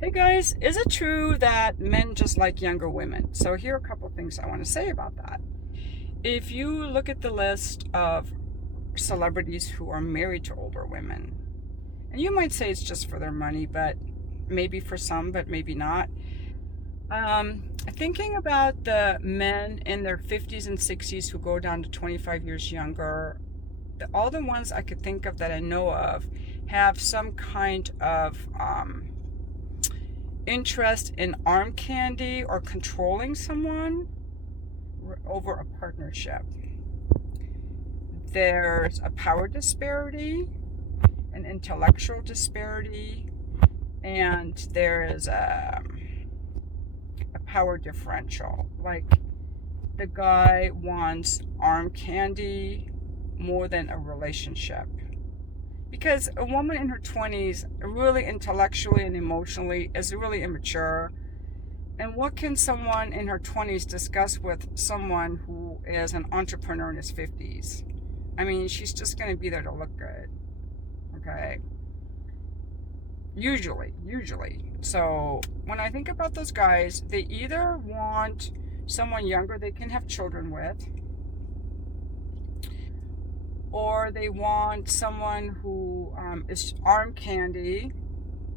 Hey guys, is it true that men just like younger women? So here are a couple things I want to say about that. If you look at the list of celebrities who are married to older women, and you might say it's just for their money, but maybe for some, but maybe not. Thinking about the men in their 50s and 60s who go down to 25 years younger, all the ones I could think of that I know of have some kind of interest in arm candy or controlling someone over a partnership. There's a power disparity, an intellectual disparity, and there is a power differential. Like the guy wants arm candy more than a relationship. Because a woman in her 20s, really intellectually and emotionally, is really immature. And what can someone in her 20s discuss with someone who is an entrepreneur in his 50s? I mean, she's just going to be there to look good. Okay. Usually. So when I think about those guys, they either want someone younger they can have children with, or they want someone who is arm candy.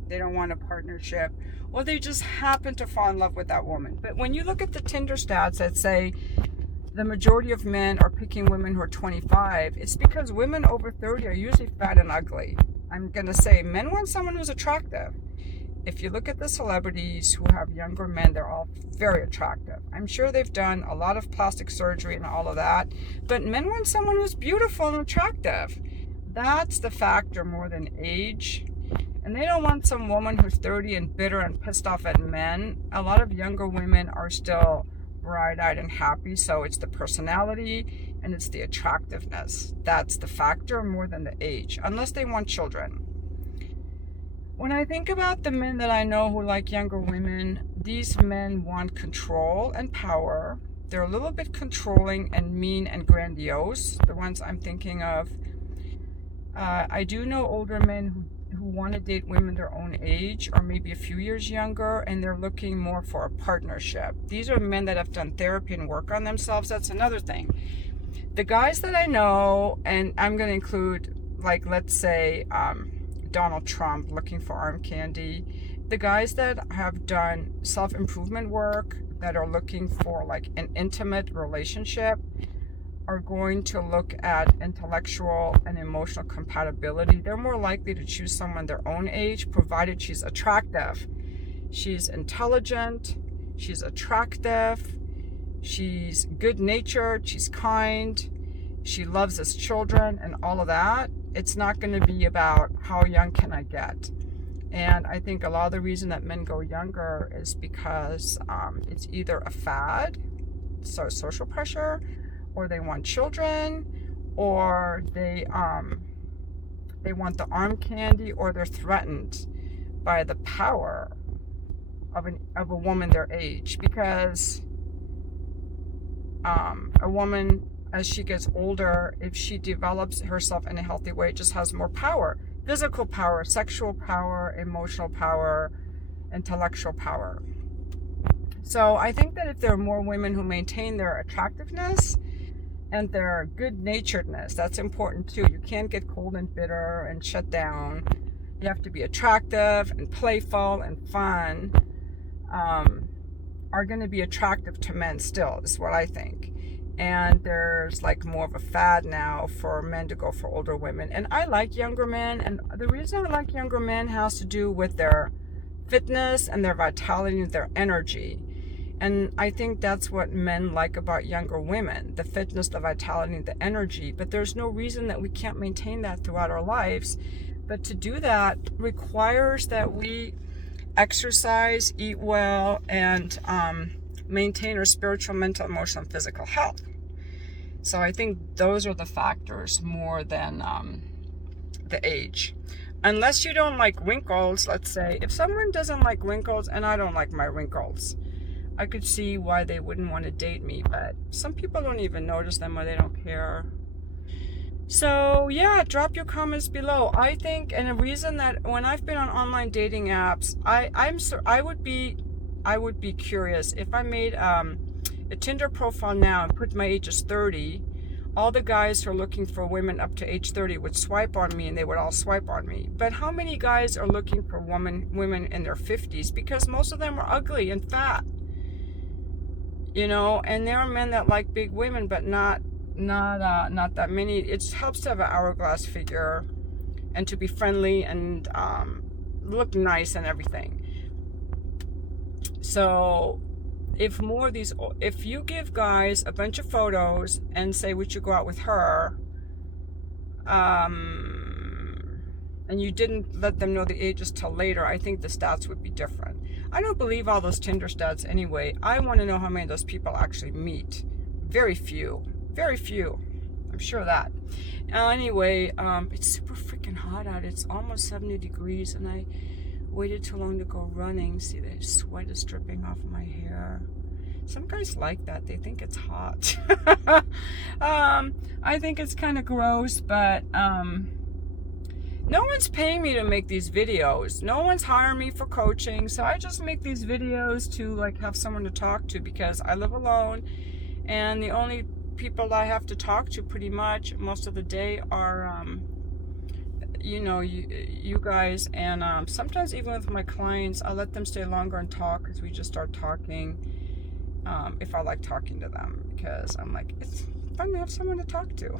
They don't want a partnership, or they just happen to fall in love with that woman. But when you look at the Tinder stats that say the majority of men are picking women who are 25, it's because women over 30 are usually fat and ugly. I'm going to say men want someone who's attractive. If you look at the celebrities who have younger men, they're all very attractive. I'm sure they've done a lot of plastic surgery and all of that, but men want someone who's beautiful and attractive. That's the factor more than age. And they don't want some woman who's 30 and bitter and pissed off at men. A lot of younger women are still bright-eyed and happy, so it's the personality and it's the attractiveness. That's the factor more than the age, unless they want children. When I think about the men that I know who like younger women, these men want control and power. They're a little bit controlling and mean and grandiose, the ones I'm thinking of. I do know older men who want to date women their own age or maybe a few years younger, and they're looking more for a partnership. These are men that have done therapy and work on themselves. That's another thing. The guys that I know, and I'm going to include, like, let's say, Donald Trump looking for arm candy, the guys that have done self-improvement work, that are looking for like an intimate relationship, are going to look at intellectual and emotional compatibility. They're more likely to choose someone their own age, provided she's attractive. She's intelligent, she's attractive, she's good-natured, she's kind, she loves his children and all of that. It's not going to be about how young can I get. And I think a lot of the reason that men go younger is because it's either a fad, so social pressure, or they want children, or they want the arm candy, or they're threatened by the power of a woman their age. Because a woman, as she gets older, if she develops herself in a healthy way, just has more power. Physical power, sexual power, emotional power, intellectual power. So I think that if there are more women who maintain their attractiveness and their good-naturedness, that's important too. You can't get cold and bitter and shut down. You have to be attractive and playful and fun. Are going to be attractive to men still, is what I think. And there's like more of a fad now for men to go for older women. And I like younger men. And the reason I like younger men has to do with their fitness and their vitality and their energy. And I think that's what men like about younger women, the fitness, the vitality, and the energy. But there's no reason that we can't maintain that throughout our lives. But to do that requires that we exercise, eat well, and maintain our spiritual, mental, emotional, and physical health. So I think those are the factors more than the age. Unless you don't like wrinkles, let's say. If someone doesn't like wrinkles, and I don't like my wrinkles, I could see why they wouldn't want to date me, but some people don't even notice them or they don't care. So yeah, drop your comments below. I think, and the reason that when I've been on online dating apps, I would be curious if I made a Tinder profile now and put my age as 30. All the guys who are looking for women up to age 30 would swipe on me, and they would all swipe on me. But how many guys are looking for women in their 50s? Because most of them are ugly and fat, and there are men that like big women, but not that many. It helps to have an hourglass figure and to be friendly and look nice and everything. So if you give guys a bunch of photos and say, would you go out with her, and you didn't let them know the ages till later, I think the stats would be different. I don't believe all those Tinder stats anyway. I want to know how many of those people actually meet. Very few. I'm sure of that. Anyway, it's super freaking hot out. It's almost 70 degrees, and I waited too long to go running. See, the sweat is dripping off my hair. Some guys like that. They think it's hot. I think it's kind of gross, but no one's paying me to make these videos. No one's hiring me for coaching, so I just make these videos to have someone to talk to, because I live alone, and the only people I have to talk to pretty much most of the day are you guys, and sometimes even with my clients I'll let them stay longer and talk, because we just start talking if I like talking to them, because I'm like, it's fun to have someone to talk to.